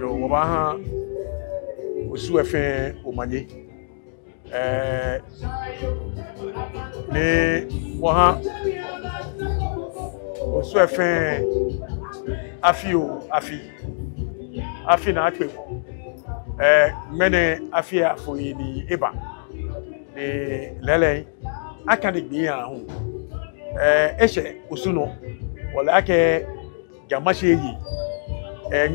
yo wabaha osu efe omanye ne waha osu efe afi na akpe mene afi afoyi ni eba ni lele aka de gbe ahun ehye osu no wala ake gamashe yi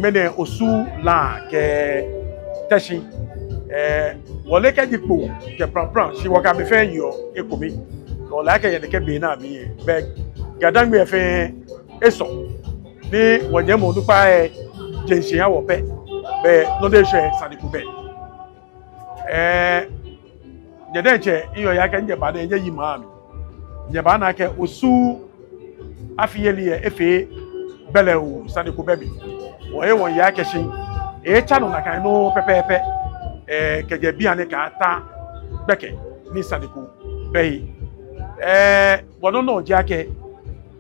mene osu la ke tashi wala ke dipo ke pran si waka be fe yo ekomi wala ake ye de ke be na bi be gadan be fe eso ni wonye mo dupa jenshi ya wo pe be no de hwe sadiku be nyedenche iyo ya ke nje ba de nje yi maami nje ba na ke osu afiyeli efe belewu sadiku bebi wo won ya ke shin cha no na kan no pepepe keje bia ne ka ta beke ni sadiku beyi wono no je ake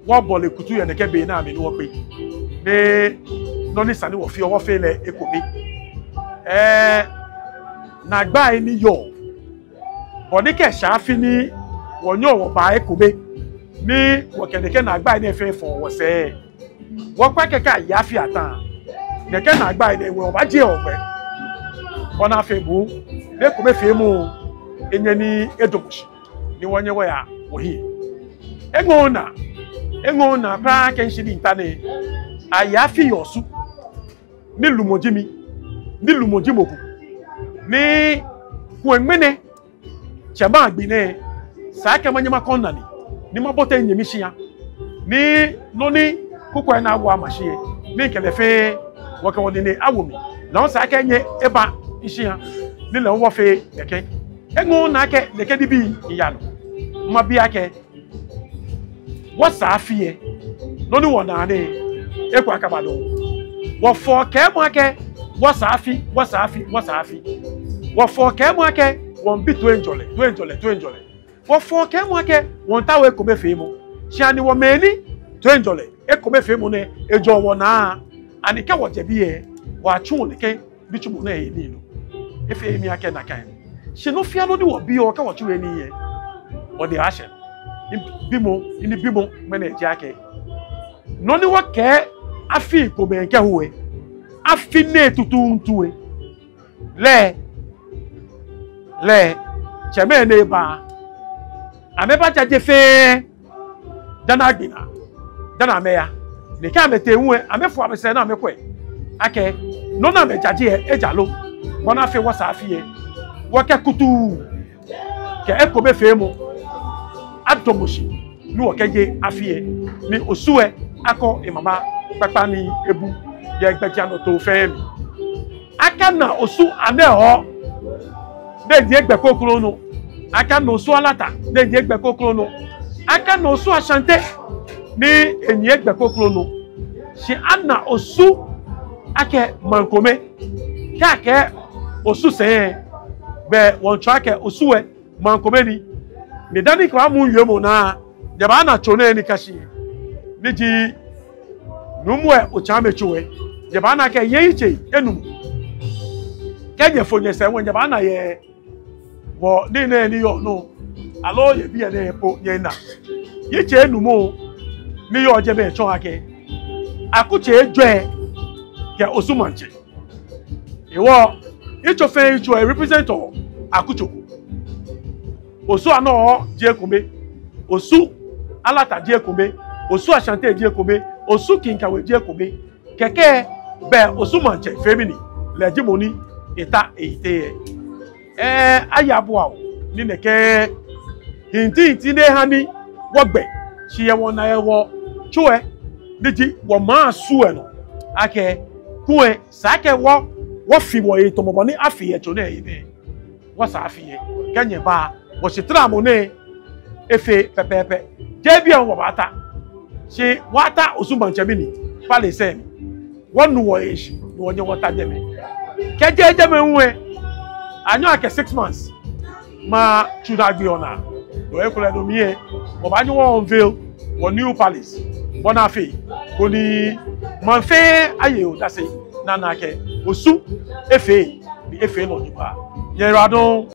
wo bole kutu ye ne ke be na mi no pe ne no ni sani wo fi owo fe le ekomi na gba eni yo boni ke sha fi ni wonyo wo ba ekomi ni wo keneke na gba eni fe fo wo se wo pa keka ya fi atan ne ke na gba eni wo ba je ogbe bona fe bu le ko be fe mu enye ni edomushi ni wonye wo ya wo hi engona pra ken shidi intane aya fi yosu ni lumojimoku ni kuenmene chama agbine saka manyama konnani ni mabote nyemishia ni noni kuko na agwa machie ni kelefe waka wonene awomi na on saka nye eba ishia ni le wo fe eke engona ke neke dibi iyalo mabia ke wasa afie noni wona ne ekwa akabado wo fo ke mo ake wasa afi wo fo ke mo ake won bi to enjole wo fo ke mo ake won tawe ko be fe mo shiani wo meni to enjole e ko be fe mo ne ejo wo na ani ke wo jebi e wa chu ne ke bi chu na e ni no e fe mi ake na kan she no fia no de wo bi o ka wo chu e ni ye o de ashe bimo mene je ake no ni wo ke afi ko be nke huwe afi ne tutuntuwe le cheme ne ba ameba jaje fe dana gbina dana meya ne ka mete huwe amefo amese na mekwe ake no na me jaje ejalo wona fe wasa afie wo ke kutu ke eko be fe mo adomushi nu okeje afie ni osuwe ako imama papa ni ebu ye gbeja no to fe mi aka na osu ane ho de die gbe kokoro no aka na osu alata de die gbe kokoro no aka na osu asante ni enyi gbe kokoro no shi ana osu ake mankome ka ke osu se be won track osuwe mankome ni dani kwa mu yemo na jaba na chone ni kashi niji numwe ochamechuwe jaba na ke yeyiche enum kenye fonye se won jaba na ye wo ni ni yo no alo ye bi na epo ye na yeche enumo ni yo jebe chon ake akuche ejoe ke osumanche iwo ichofe icho represent akucho osu ano je kumbe osu alata je kumbe osu asante je kumbe osu kinkawe je kumbe keke be osu manche femini lejimoni ita eite ayabo awo ni neke hinti ne hani wogbe shiye wona ewo chue niji wo ma su eno ake kuwe sake wo fi wo itomobo ni afiye chone ibe wo sa afiye kenye ba wo sitra mo ne efe pepepe jebia wo bata shi wata osumanche bini pale se wonu wo eshi no onye wota jeme keje jeme nwe anyo ake 6 months ma chuda gbe ona do ekule do mie wo ba nyo unveil wo new palace bona fe ko ni man fe aye o dase na na ke osu efe no nipa. Ye radon